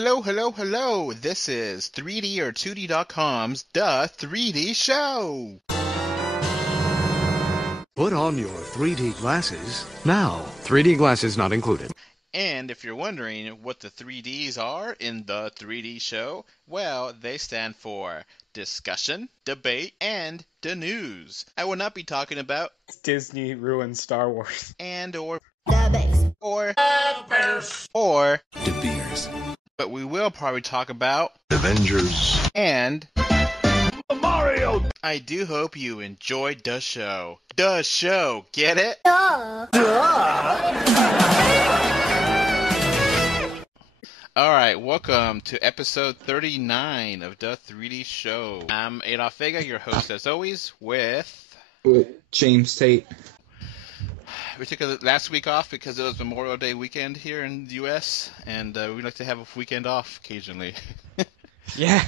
Hello, hello, hello. This is 3D or 2D.com's The 3D Show. Put on your 3D glasses now. 3D glasses not included. And if you're wondering what the 3Ds are in The 3D Show, well, they stand for discussion, debate, and the news. I will not be talking about Disney ruined Star Wars. and or The base. or or De Beers. but we will probably talk about Avengers. and Mario. I do hope you enjoyed the show. The show, get it? Alright, welcome to episode 39 of The 3D Show. I'm Adolf Vega, your host as always, with... James Tate. We took last week off because it was Memorial Day weekend here in the U.S., and we like to have a weekend off occasionally. Yeah.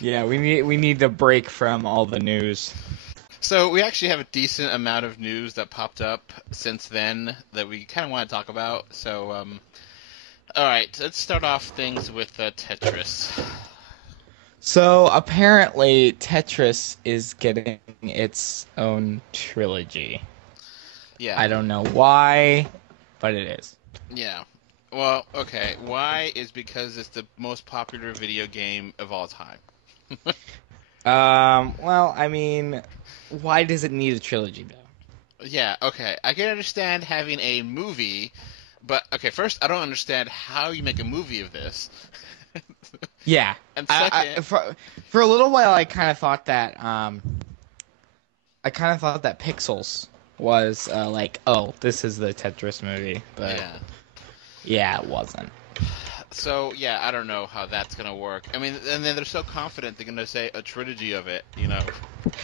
Yeah, we need a break from all the news. So we actually have a decent amount of news that popped up since then that we kind of want to talk about. So, alright, let's start off things with Tetris. So apparently Tetris is getting its own trilogy. Yeah. I don't know why, but it is. Yeah. Well, okay. Why is because it's the most popular video game of all time. Well, I mean, why does it need a trilogy though? Yeah, okay. I can understand having a movie, but okay, first I don't understand how you make a movie of this. Yeah. And second, for a little while I kind of thought that Pixels was like, oh, this is the Tetris movie, but yeah, it wasn't. So yeah, I don't know how that's gonna work. I mean, and then they're so confident they're gonna say a trilogy of it, you know?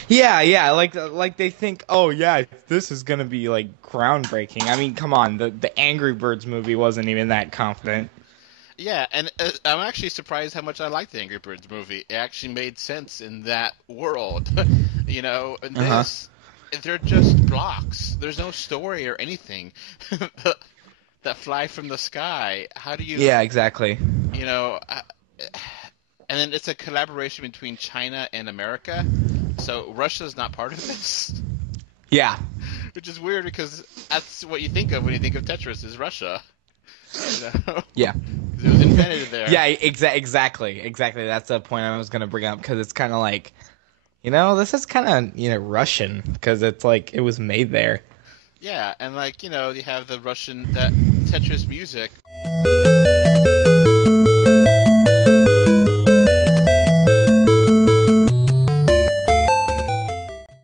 Yeah, like they think, oh yeah, this is gonna be like groundbreaking. I mean, come on, the Angry Birds movie wasn't even that confident. Yeah, and I'm actually surprised how much I liked the Angry Birds movie. It actually made sense in that world, you know. And this, they're just blocks. There's no story or anything that fly from the sky. How do you? Yeah, exactly. You know, and then it's a collaboration between China and America, so Russia's not part of this. Yeah. Which is weird because that's what you think of when you think of Tetris is Russia. You know? Yeah. It was invented there. Yeah, exactly. That's the point I was gonna bring up, because it's kind of like, you know, this is kind of, you know, Russian, because it's like it was made there. Yeah, and like, you know, you have the Russian, that Tetris music.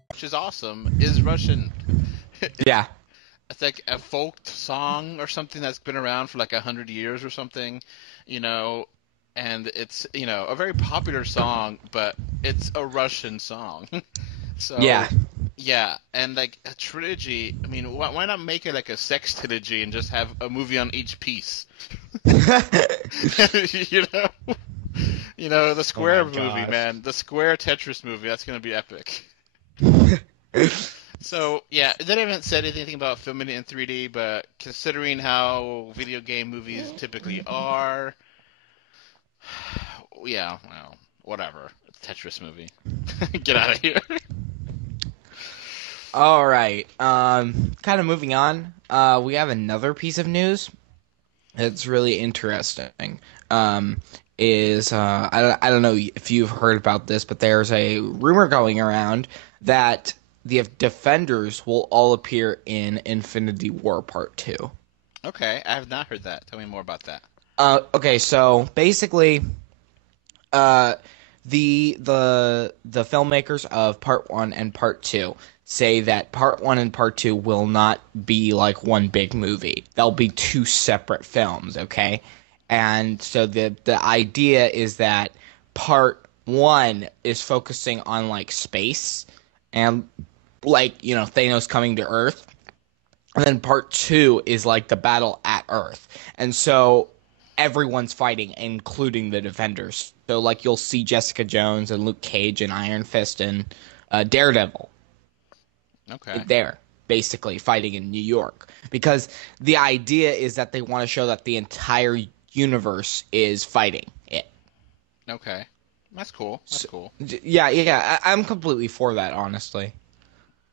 Which is awesome, is Russian. Yeah. It's like a folk song or something that's been around for like 100 years or something, you know, and it's, you know, a very popular song, but it's a Russian song. So yeah, and like a trilogy, I mean, why not make it like a sex trilogy and just have a movie on each piece? You know, the Square movie, man, the Square Tetris movie, that's gonna be epic. So, yeah, they haven't said anything about filming it in 3D, but considering how video game movies typically are, yeah, well, whatever. It's a Tetris movie. Get out of here. All right. Kind of moving on. We have another piece of news that's really interesting. I don't know if you've heard about this, but there's a rumor going around that the Defenders will all appear in Infinity War Part 2. Okay, I have not heard that. Tell me more about that. Okay, so basically, the filmmakers of Part 1 and Part 2 say that Part 1 and Part 2 will not be like one big movie. They'll be two separate films, okay? And so the idea is that Part 1 is focusing on like space and like, you know, Thanos coming to Earth. And then Part 2 is like the battle at Earth. And so everyone's fighting, including the Defenders. So like you'll see Jessica Jones and Luke Cage and Iron Fist and Daredevil. Okay. There, basically fighting in New York. Because the idea is that they want to show that the entire universe is fighting it. Okay, that's cool. That's So, cool. yeah, I'm completely for that, honestly.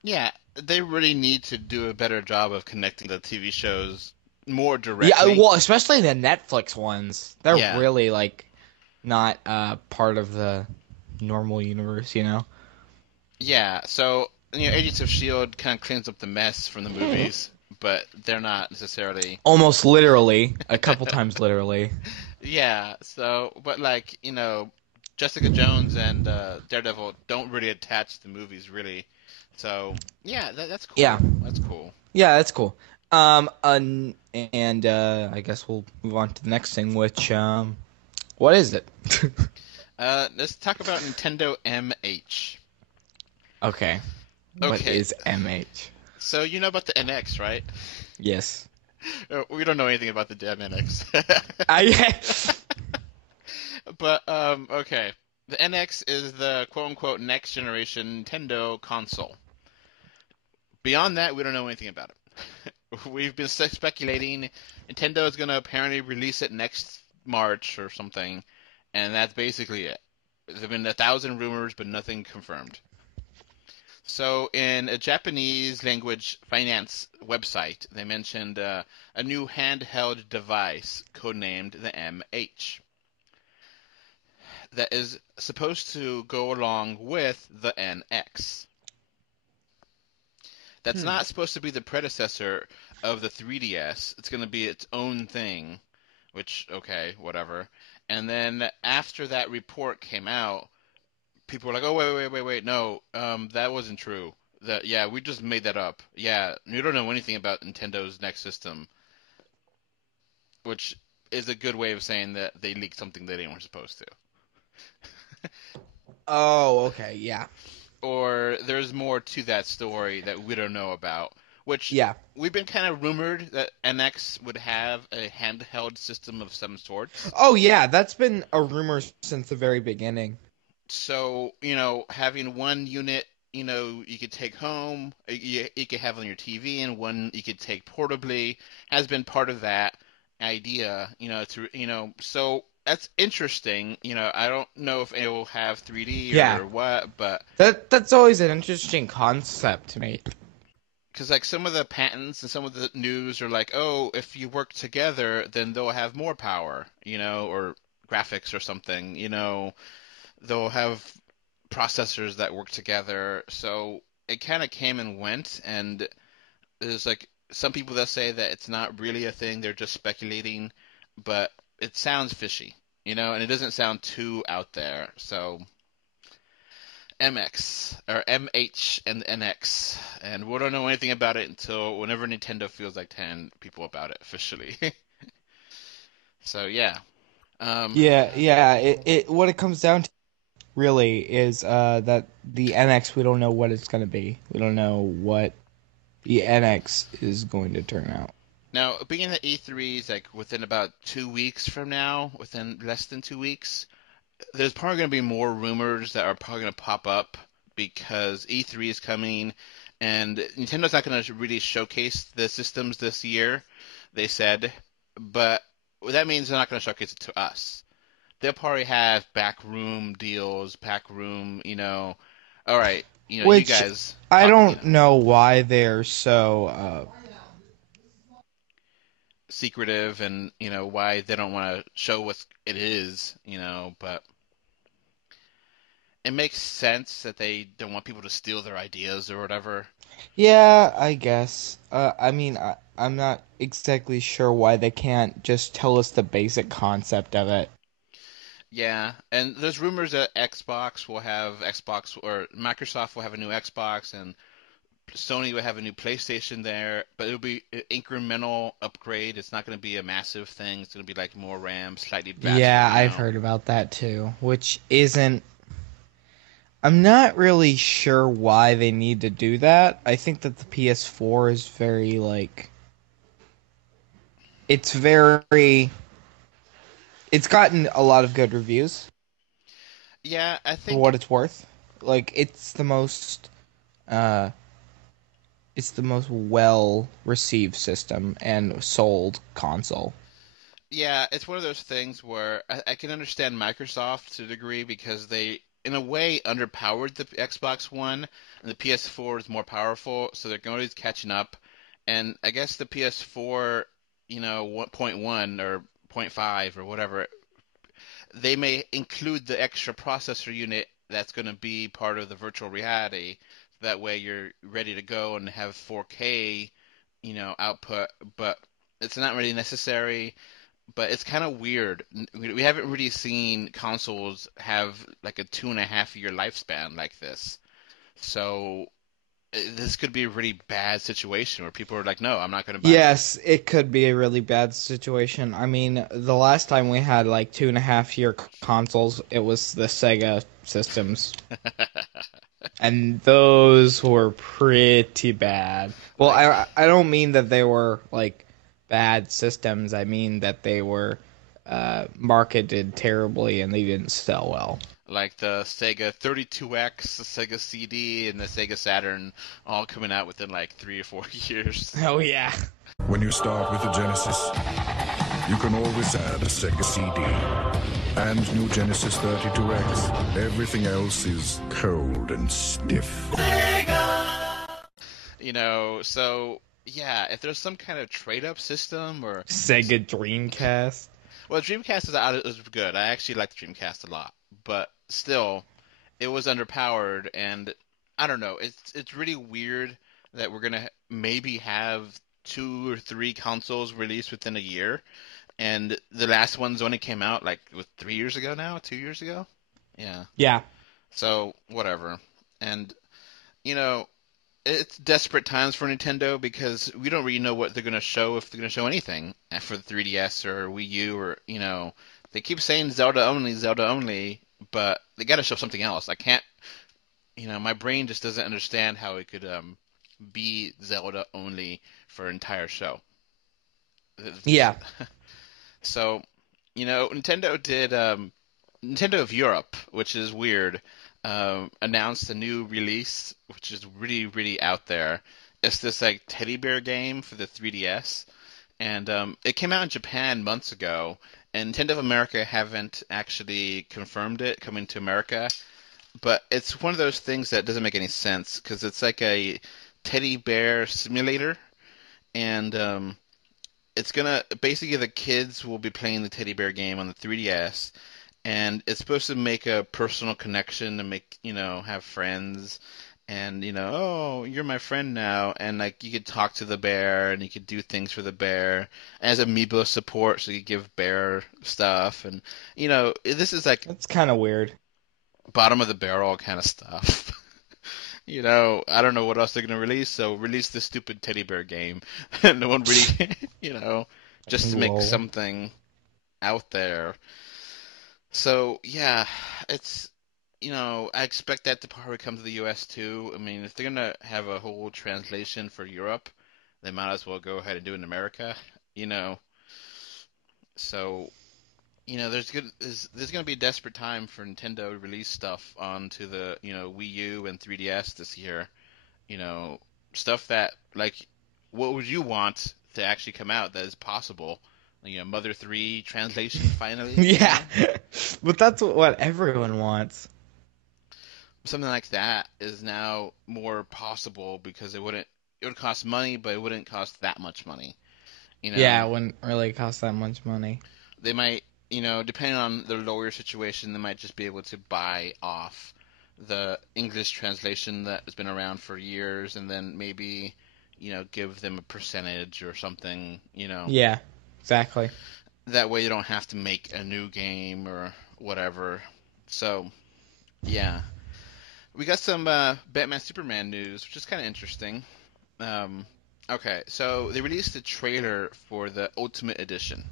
Yeah, they really need to do a better job of connecting the TV shows more Yeah, directly. well, especially the Netflix ones. They're Yeah, really like not part of the normal universe, you know? yeah. So Agents of Shield kind of cleans up the mess from the movies, but they're not necessarily. Almost literally, a couple times literally. Yeah. So, but like Jessica Jones and Daredevil don't really attach to the movies really. So yeah, that's Yeah. cool. That's cool. Yeah, that's cool. And I guess we'll move on to the next thing, which what is it? Let's talk about Nintendo MH. Okay. What Okay, is MH? so you know about the NX, right? Yes. We don't know anything about the damn NX. I But okay. The NX is the quote unquote next generation Nintendo console. Beyond that, we don't know anything about it. We've been speculating Nintendo is going to apparently release it next March or something, and that's basically it. There've been 1,000 rumors, but nothing confirmed. So, in a Japanese language finance website, they mentioned a new handheld device codenamed the MH that is supposed to go along with the NX. That's not supposed to be the predecessor of the 3DS. It's going to be its own thing, which, okay, whatever. And then after that report came out, people were like, "Oh, wait, no, that wasn't true. That yeah, we just made that up. Yeah, you don't know anything about Nintendo's next system," which is a good way of saying that they leaked something they weren't supposed to. Oh, okay, yeah. Or there's more to that story that we don't know about, which Yeah. we've been kind of rumored that NX would have a handheld system of some sort. Oh, yeah, that's been a rumor since the very beginning. So, having one unit, you could take home, you could have on your TV, and one you could take portably, has been part of that idea, so that's interesting. I don't know if it will have 3D Yeah. or what, but That's always an interesting concept to me. because like some of the patents and some of the news are like, oh, if you work together, then they'll have more power, or graphics or something, they'll have processors that work together. So it kind of came and went, and there's like some people that say that it's not really a thing, they're just speculating, but it sounds fishy, and it doesn't sound too out there. So MX or MH and NX, and we don't know anything about it until whenever Nintendo feels like telling people about it officially. So yeah, Yeah. It what it comes down to really is that the NX, we don't know what it's going to be. We don't know what the NX is going to turn out. now being that E3 is like within about 2 weeks from now, within less than 2 weeks, there's probably going to be more rumors that are probably going to pop up because E3 is coming, and Nintendo's not going to really showcase the systems this year, they said, but that means they're not going to showcase it to us. They'll probably have backroom deals, backroom, all right, you Which guys I talk, don't know why they're so secretive and, why they don't want to show what it is, but it makes sense that they don't want people to steal their ideas or whatever. yeah, I guess. I mean, I'm not exactly sure why they can't just tell us the basic concept of it. Yeah, and there's rumors that Xbox or Microsoft will have a new Xbox and Sony will have a new PlayStation there, but it'll be an incremental upgrade. It's not going to be a massive thing. It's going to be like more RAM, slightly faster, Yeah, I've heard about that too, which isn't. I'm not really sure why they need to do that. I think that the PS4 is very, like. It's very. It's gotten a lot of good reviews Yeah, I for think what it's worth. Like, it's the most. It's the most well received system and sold console. Yeah, it's one of those things where I can understand Microsoft to a degree because they, in a way, underpowered the Xbox One, and the PS4 is more powerful, so they're going to be catching up. And I guess the PS4, 1.1 or point 0.5 or whatever, they may include the extra processor unit that's going to be part of the virtual reality. That way you're ready to go and have 4K, output, but it's not really necessary. But it's kind of weird. We haven't really seen consoles have like a 2.5 year lifespan like this. So this could be a really bad situation where people are like, no, I'm not going to buy this. Yes, it could be a really bad situation. I mean, the last time we had like 2.5 year consoles, it was the Sega systems, and those were pretty bad. Well, Like I don't mean that they were like bad systems. I mean that they were marketed terribly and they didn't sell well. like the Sega 32X, the Sega CD, and the Sega Saturn all coming out within like 3 or 4 years. Oh yeah. When you start with the Genesis, you can always add a Sega CD. And new Genesis 32X. Everything else is cold and stiff. So yeah, if there's some kind of trade-up system or Sega Dreamcast. well, Dreamcast is good. I actually like the Dreamcast a lot, but still, it was underpowered, and I don't know. It's really weird that we're gonna maybe have 2 or 3 consoles released within a year, and the last ones only came out like 3 years ago now, 2 years ago. Yeah. Yeah. So whatever, and you know, it's desperate times for Nintendo because we don't really know what they're gonna show if they're gonna show anything for the 3DS or Wii U or they keep saying Zelda only, but they got to show something else. I can't, my brain just doesn't understand how it could be Zelda only for an entire show. It's just Yeah. so, Nintendo did Nintendo of Europe, which is weird, announced a new release, which is really, really out there. It's this like teddy bear game for the 3DS, and it came out in Japan months ago. And Nintendo of America haven't actually confirmed it coming to America, but it's one of those things that doesn't make any sense because it's like a teddy bear simulator, and it's gonna basically the kids will be playing the teddy bear game on the 3DS, and it's supposed to make a personal connection and make have friends, and oh, you're my friend now, and like you could talk to the bear and you could do things for the bear as amiibo support, so you give bear stuff, and this is like That's kind of weird. bottom of the barrel kind of stuff. I don't know what else they're gonna release, so release this stupid teddy bear game. No one really, just to make Lol. something out there. So yeah, it's I expect that to probably come to the U.S. too. I mean, if they're gonna have a whole translation for Europe, they might as well go ahead and do it in America. You know, so there's gonna be a desperate time for Nintendo to release stuff onto the Wii U and 3DS this year. You know, stuff that like what would you want to actually come out that is possible? Mother 3 translation finally. Yeah. But that's what everyone wants. Something like that is now more possible because it would cost money, but it wouldn't cost that much money. You Yeah, know, it wouldn't really cost that much money. they might, depending on their lawyer situation, they might just be able to buy off the English translation that has been around for years, and then maybe, give them a percentage or something. Yeah, exactly. That way you don't have to make a new game or whatever. So, yeah. We got some Batman Superman news, which is kind of interesting. Um, okay, so they released a trailer for the Ultimate Edition.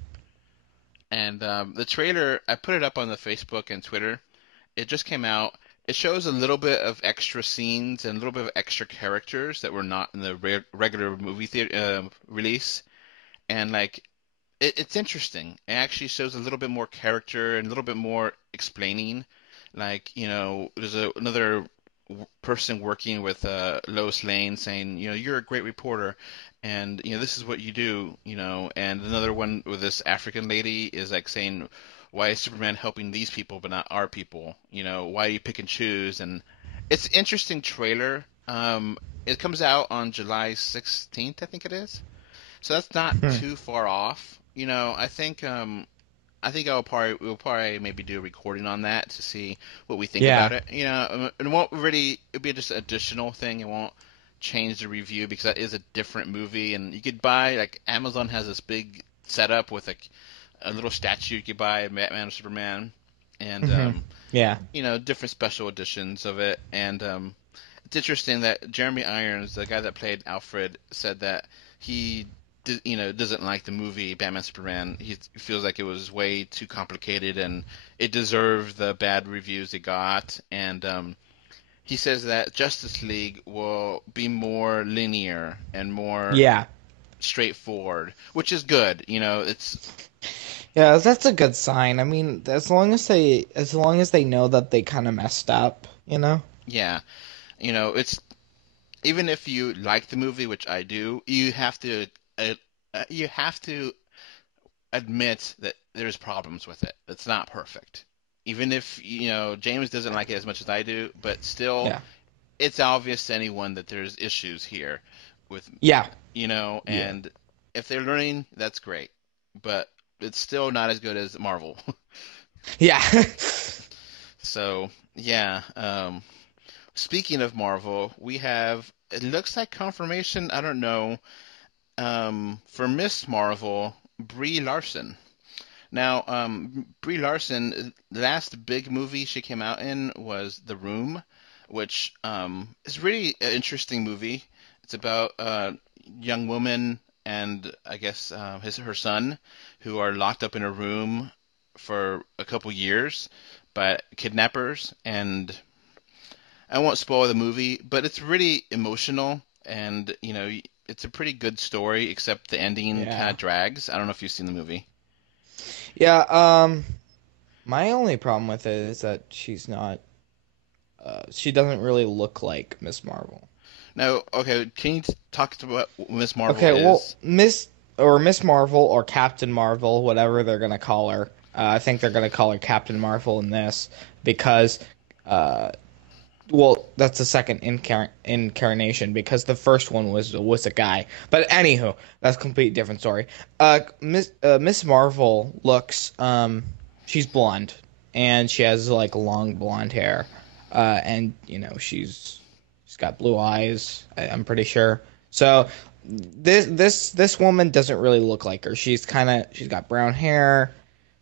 And the trailer, I put it up on the Facebook and Twitter. It just came out. It shows a little bit of extra scenes and a little bit of extra characters that were not in the regular movie theater release. And like, it's interesting. It actually shows a little bit more character and a little bit more explaining. Like, there's another person working with Lois Lane saying, you're a great reporter, and this is what you do, and another one with this African lady is like saying, why is Superman helping these people but not our people? Why do you pick and choose? And it's an interesting trailer. It comes out on July 16th, I think it is. So that's not too far off. I think we'll probably maybe do a recording on that to see what we think about it. And it won't really, it'll be just an additional thing. It won't change the review because that is a different movie. And you could buy, like, Amazon has this big setup with like a little statue you could buy of Batman or Superman, and different special editions of it. And it's interesting that Jeremy Irons, the guy that played Alfred, said that he doesn't like the movie Batman Superman. He feels like it was way too complicated and it deserved the bad reviews it got. And he says that Justice League will be more linear and more straightforward, which is good. That's a good sign. I mean, as long as they know that they kind of messed up. Yeah, it's, even if you like the movie, which I do, you have to admit that there's problems with it. It's not perfect. Even if James doesn't like it as much as I do, but still, it's obvious to anyone that there's issues here with and if they're learning, that's great, but it's still not as good as Marvel. So speaking of Marvel, we have, it looks like confirmation, I don't know, for Miss Marvel, Brie Larson. Now, Brie Larson, the last big movie she came out in was The Room, which is really an interesting movie. It's about a young woman and I guess her son, who are locked up in a room for a couple years by kidnappers. And I won't spoil the movie, but it's really emotional, and it's a pretty good story, except the ending kind of drags. I don't know if you've seen the movie. My only problem with it is that she's not. She doesn't really look like Miss Marvel. No, okay. Can you talk about what Miss Marvel is? Okay, well, Miss Marvel or Captain Marvel, whatever they're gonna call her. I think they're gonna call her Captain Marvel in this because, that's the second incarnation, because the first one was a guy. But anywho, that's a completely different story. Miss Marvel looks, she's blonde and she has like long blonde hair, and she's got blue eyes, I'm pretty sure. So this woman doesn't really look like her. She's got brown hair.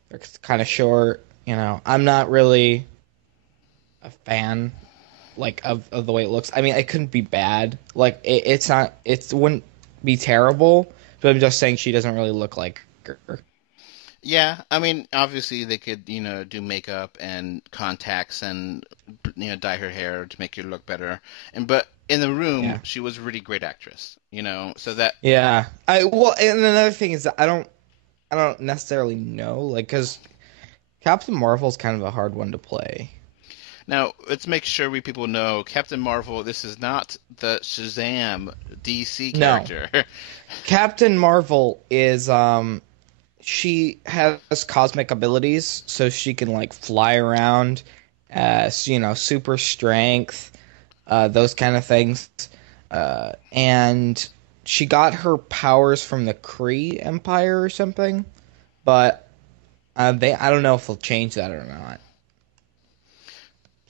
It's kind of short. I'm not really a fan of the way it looks. I mean, it couldn't be bad. Like it wouldn't be terrible. But I'm just saying she doesn't really look like her. Yeah, I mean, obviously they could, do makeup and contacts and, dye her hair to make her look better. But in The Room, she was a really great actress, so that. Yeah. And another thing is that I don't necessarily know, because Captain Marvel's kind of a hard one to play. Now, let's make sure people know Captain Marvel, this is not the Shazam DC character. No. Captain Marvel is, she has cosmic abilities, so she can, fly around, super strength, those kind of things. And she got her powers from the Kree Empire or something, but I don't know if they'll change that or not.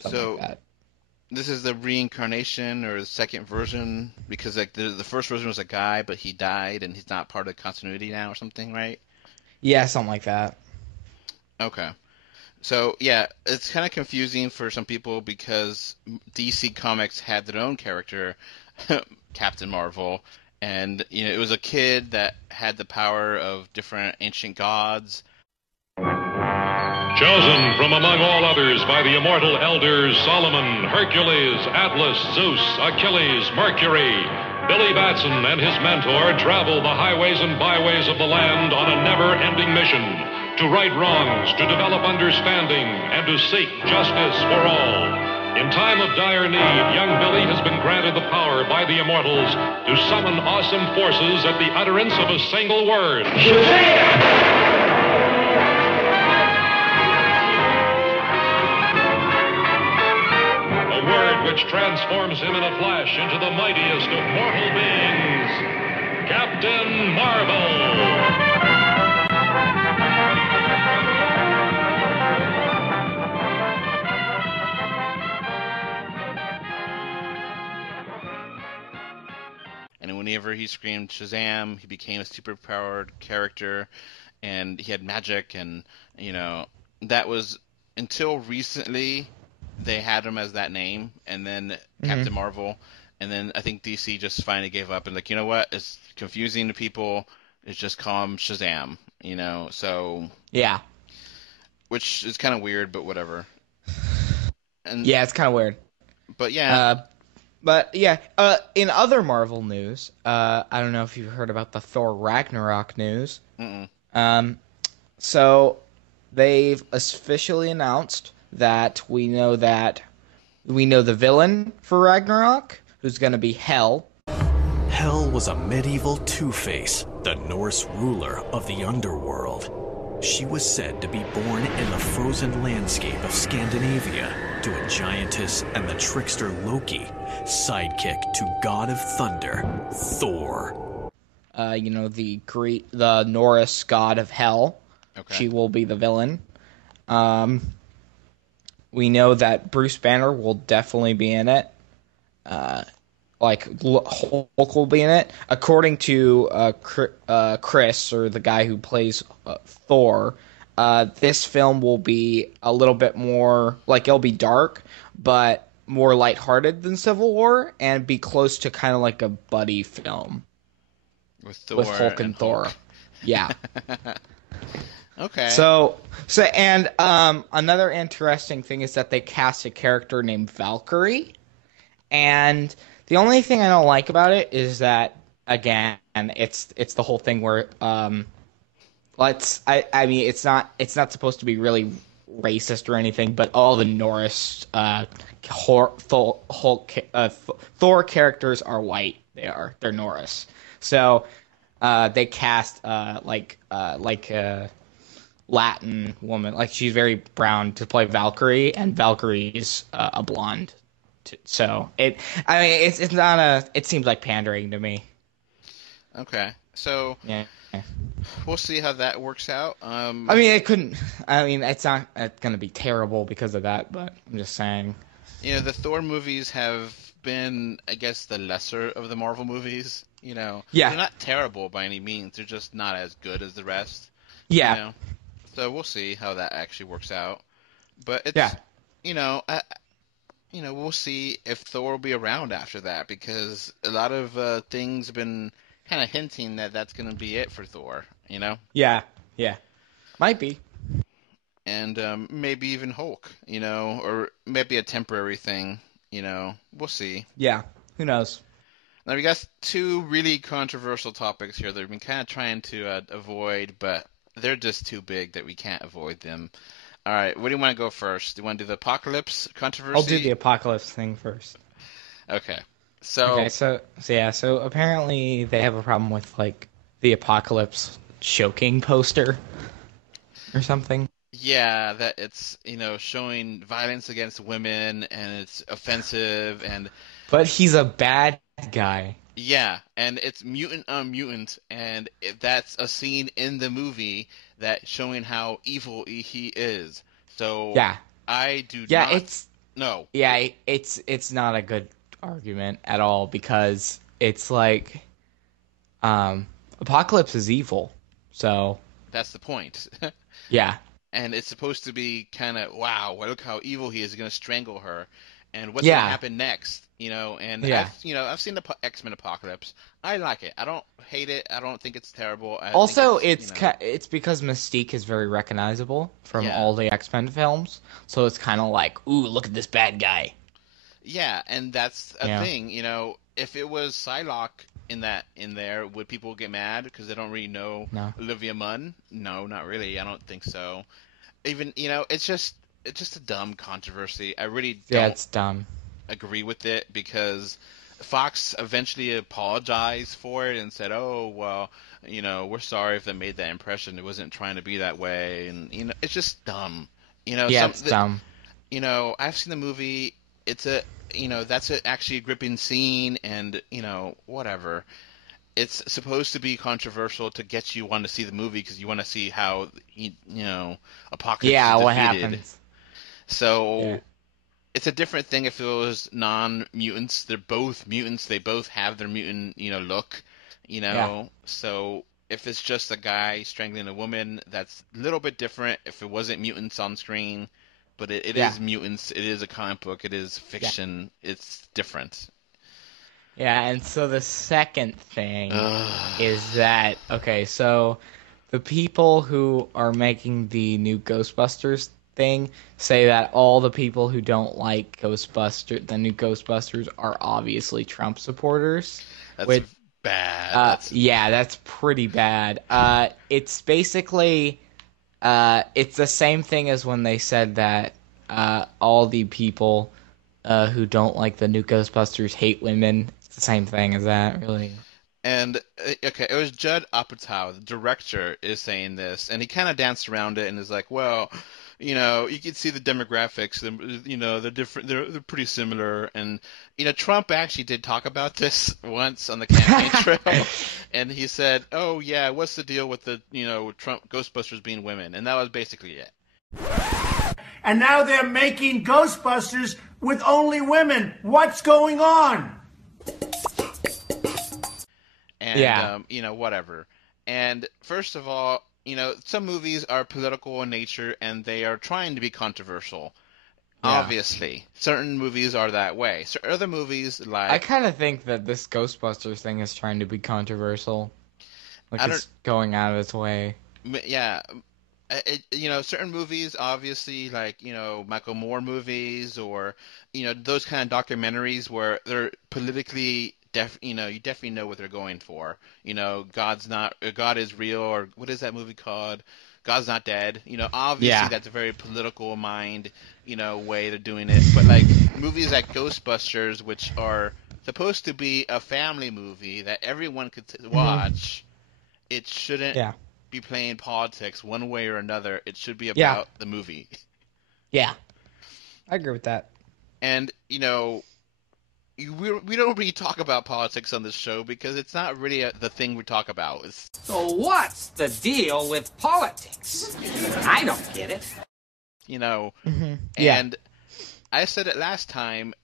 So, this is the reincarnation or the second version, because the first version was a guy, but he died and he's not part of the continuity now or something, right? Yeah, something like that. Okay. So, yeah, it's kind of confusing for some people because DC Comics had their own character, Captain Marvel, and it was a kid that had the power of different ancient gods. Chosen from among all others by the immortal elders Solomon, Hercules, Atlas, Zeus, Achilles, Mercury, Billy Batson and his mentor travel the highways and byways of the land on a never-ending mission to right wrongs, to develop understanding, and to seek justice for all. In time of dire need, young Billy has been granted the power by the immortals to summon awesome forces at the utterance of a single word. A word which transforms him in a flash into the mightiest of mortal beings, Captain Marvel. And whenever he screamed Shazam, he became a super-powered character, and he had magic, and, that was, until recently, they had him as that name, and then Captain Marvel, and then I think DC just finally gave up, and like, you know what, it's confusing to people, it's just call him Shazam, so... Yeah. Which is kind of weird, but whatever. And, yeah, it's kind of weird. But yeah... in other Marvel news, I don't know if you've heard about the Thor Ragnarok news. So they've officially announced that we know the villain for Ragnarok, who's going to be Hel. Hel was a medieval Two-Face, the Norse ruler of the underworld. She was said to be born in the frozen landscape of Scandinavia to a giantess and the trickster Loki, sidekick to God of Thunder, Thor. The Norse god of hell. Okay. She will be the villain. We know that Bruce Banner will definitely be in it. Hulk will be in it. According to Chris, or the guy who plays Thor, this film will be a little bit more, it'll be dark, but more lighthearted than Civil War, and be close to kind of like a buddy film. With Hulk and Thor. Yeah. Okay. So another interesting thing is that they cast a character named Valkyrie, and the only thing I don't like about it is that, again, it's the whole thing where it's not supposed to be really racist or anything, but all the Norse Thor characters are white. They're Norse. So they cast Latin woman, she's very brown, to play Valkyrie, and Valkyrie's a blonde. So it seems like pandering to me. Okay, so yeah, we'll see how that works out. It's not going to be terrible because of that, but I'm just saying. The Thor movies have been, I guess, the lesser of the Marvel movies. Yeah. They're not terrible by any means. They're just not as good as the rest. Yeah. So we'll see how that actually works out. But it's, we'll see if Thor will be around after that, because a lot of things have been kind of hinting that that's going to be it for Thor, Yeah, might be. And maybe even Hulk, or maybe a temporary thing, we'll see. Yeah, who knows? Now we got two really controversial topics here that we've been kind of trying to avoid, but they're just too big that we can't avoid them. All right, what do you want to go first? Do you want to do the apocalypse controversy? I'll do the apocalypse thing first. Okay. So apparently they have a problem with the apocalypse choking poster or something. Yeah, that it's showing violence against women, and it's offensive, but he's a bad guy. Yeah, and it's mutant on mutant, and that's a scene in the movie that showing how evil he is. So yeah, I do not. Yeah, no. Yeah, it's not a good argument at all, because it's Apocalypse is evil, so that's the point. Yeah. And it's supposed to be kind of, wow, look how evil he is. He's going to strangle her. And what's going to happen next? I've seen the X-Men Apocalypse. I like it. I don't hate it. I don't think it's terrible. It's because Mystique is very recognizable from all the X-Men films. So it's kind of like, ooh, look at this bad guy. Yeah, and that's a thing. If it was Psylocke in there, would people get mad because they don't really know Olivia Munn? No, not really. I don't think so. Even, it's just it's just a dumb controversy. I really Yeah, don't it's dumb. agree with it because Fox eventually apologized for it and said, "Oh, well, we're sorry if they made that impression. It wasn't trying to be that way." And it's just dumb. Yeah, it's dumb. I've seen the movie. It's that's actually a gripping scene, and whatever. It's supposed to be controversial to get you want to see the movie because you want to see how Apocalypse Yeah, is what defeated. happens? So Yeah. it's a different thing if it was non-mutants. They're both mutants. They both have their mutant, look, Yeah. So if it's just a guy strangling a woman, that's a little bit different. If it wasn't mutants on screen, but it Yeah. is mutants. It is a comic book. It is fiction. It's different. Yeah, and so the second thing Ugh. is that, okay, so the people who are making the new Ghostbusters thing say that all the people who don't like the new Ghostbusters are obviously Trump supporters. That's which, bad. yeah, that's pretty bad. It's basically, it's the same thing as when they said that all the people who don't like the new Ghostbusters hate women. It's the same thing as that, really. And okay, it was Judd Apatow, the director, is saying this, and he kind of danced around it and is like, well, you can see the demographics, they're different, they're pretty similar, and Trump actually did talk about this once on the campaign trail, and he said, oh yeah, what's the deal with the Trump Ghostbusters being women, and that was basically it. And now they're making Ghostbusters with only women. What's going on? And, Yeah. Whatever. And first of all, some movies are political in nature and they are trying to be controversial. Yeah. Obviously. Certain movies are that way. So other movies like... I kind of think that this Ghostbusters thing is trying to be controversial. Like, it's going out of its way. Yeah. Certain movies, obviously, like, Michael Moore movies or, those kind of documentaries where they're politically... you definitely know what they're going for. God is real, or what is that movie called? God's Not Dead. Obviously Yeah. that's a very political mind, way they're doing it. But like movies like Ghostbusters, which are supposed to be a family movie that everyone could watch, it shouldn't be playing politics one way or another. It should be about the movie. Yeah. I agree with that. And, we don't really talk about politics on this show because it's not really the thing we talk about. So what's the deal with politics? I don't get it. And I said it last time,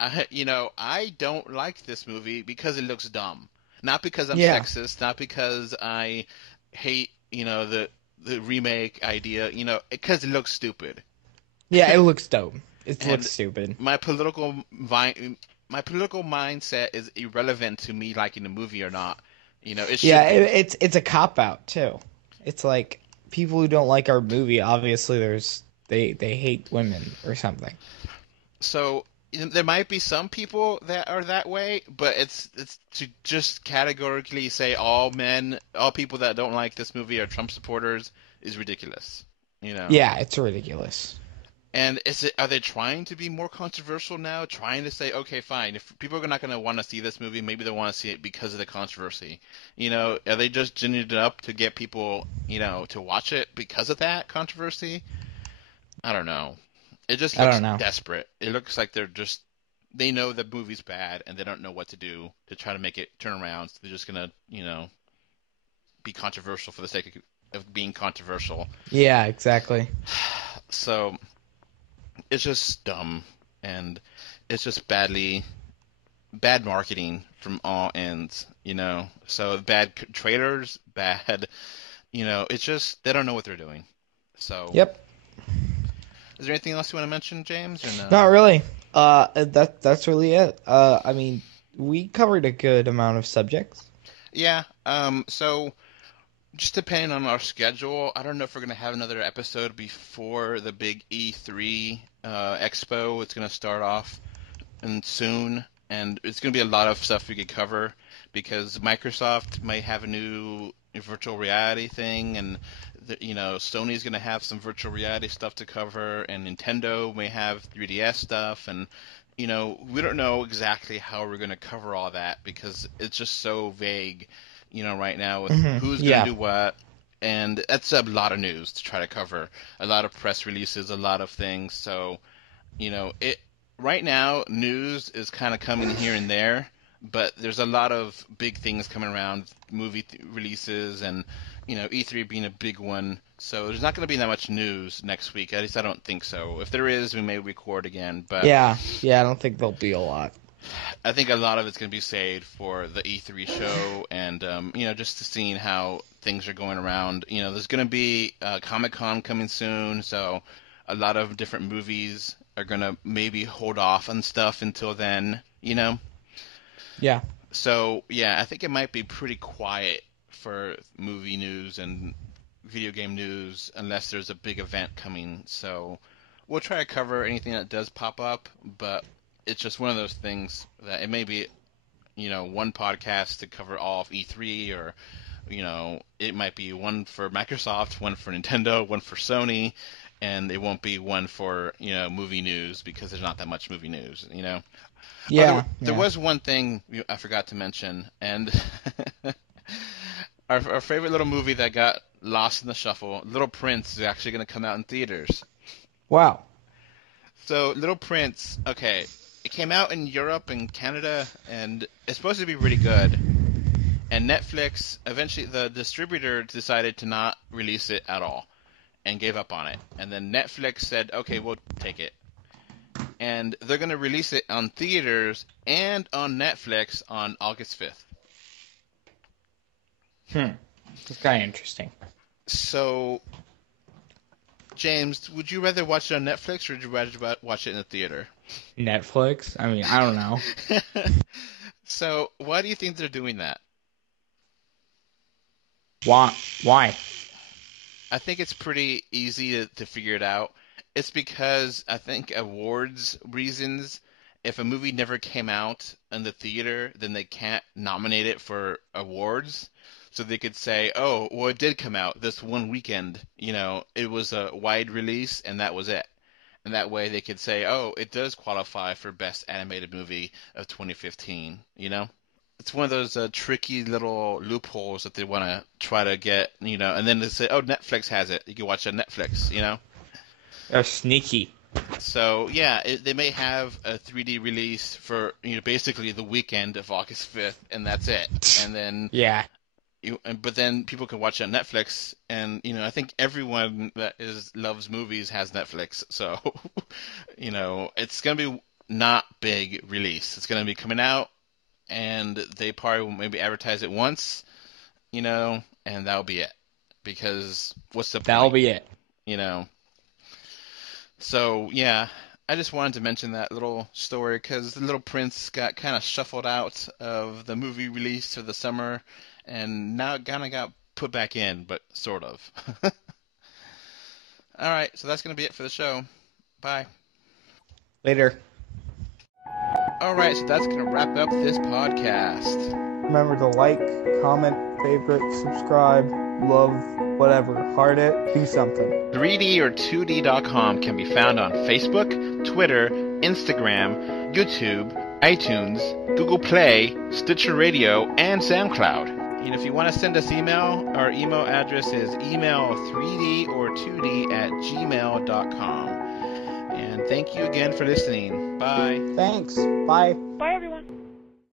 I don't like this movie because it looks dumb. Not because I'm sexist, not because I hate, the remake idea, because it looks stupid. Yeah, it looks dumb. It looks stupid. My political mindset is irrelevant to me liking the movie or not. It's a cop out too. It's like people who don't like our movie, obviously they hate women or something. So there might be some people that are that way, but it's to just categorically say all people that don't like this movie are Trump supporters is ridiculous. Yeah, it's ridiculous. And are they trying to be more controversial now? Trying to say, okay, fine, if people are not going to want to see this movie, maybe they want to see it because of the controversy. Are they just ginning it up to get people, to watch it because of that controversy? I don't know. It just looks desperate. It looks like they know the movie's bad and they don't know what to do to try to make it turn around. So they're just going to, be controversial for the sake of being controversial. Yeah, exactly. So... it's just dumb, and it's just bad marketing from all ends, So bad trailers, bad, it's just they don't know what they're doing. So. Yep. Is there anything else you want to mention, James? Or no? Not really. That's really it. I mean, we covered a good amount of subjects. Yeah. So. Just depending on our schedule, I don't know if we're going to have another episode before the big E3 expo. It's going to start off soon, and it's going to be a lot of stuff we could cover because Microsoft might have a new virtual reality thing, and Sony's going to have some virtual reality stuff to cover, and Nintendo may have 3DS stuff, and we don't know exactly how we're going to cover all that because it's just so vague, right now with who's going to do what, and that's a lot of news to try to cover, a lot of press releases, a lot of things. So, right now news is kind of coming here and there, but there's a lot of big things coming around, movie releases, and E3 being a big one. So there's not going to be that much news next week. At least I don't think so. If there is, we may record again. But yeah, I don't think there'll be a lot. I think a lot of it's going to be saved for the E3 show, and just to seeing how things are going around. There's going to be Comic-Con coming soon, so a lot of different movies are going to maybe hold off on stuff until then. Yeah. So yeah, I think it might be pretty quiet for movie news and video game news unless there's a big event coming. So we'll try to cover anything that does pop up, but it's just one of those things that it may be, one podcast to cover all of E3, or, it might be one for Microsoft, one for Nintendo, one for Sony, and it won't be one for, movie news because there's not that much movie news, Yeah. There was one thing I forgot to mention, and our favorite little movie that got lost in the shuffle, Little Prince, is actually going to come out in theaters. Wow. So, Little Prince, okay, it came out in Europe and Canada, and it's supposed to be really good. And Netflix, eventually, the distributor decided to not release it at all and gave up on it. And then Netflix said, okay, we'll take it. And they're going to release it on theaters and on Netflix on August 5th. That's kind of interesting. So, James, would you rather watch it on Netflix or would you rather watch it in the theater? Netflix? I mean, I don't know. So, why do you think they're doing that? Why? I think it's pretty easy to figure it out. It's because I think awards reasons, if a movie never came out in the theater, then they can't nominate it for awards. So they could say, oh, well, it did come out this one weekend. It was a wide release, and that was it. And that way they could say, oh, it does qualify for Best Animated Movie of 2015, It's one of those tricky little loopholes that they want to try to get, and then they say, oh, Netflix has it. You can watch it on Netflix, They're sneaky. So, yeah, they may have a 3D release for, basically the weekend of August 5th, and that's it. And then... Yeah. But then people can watch it on Netflix, and I think everyone that loves movies has Netflix, so it's gonna be not big release. It's gonna be coming out, and they probably will maybe advertise it once, and that'll be it. Because what's the point? That'll be it. So yeah, I just wanted to mention that little story because the Little Prince got kind of shuffled out of the movie release for the summer. And now it kind of got put back in, but sort of. All right, so that's going to be it for the show. Bye. Later. All right, so that's going to wrap up this podcast. Remember to like, comment, favorite, subscribe, love, whatever. Heart it, do something. 3D or 2D.com can be found on Facebook, Twitter, Instagram, YouTube, iTunes, Google Play, Stitcher Radio, and SoundCloud. And if you want to send us email, our email address is email3dortwo@gmail.com. And thank you again for listening. Bye. Thanks. Bye. Bye, everyone.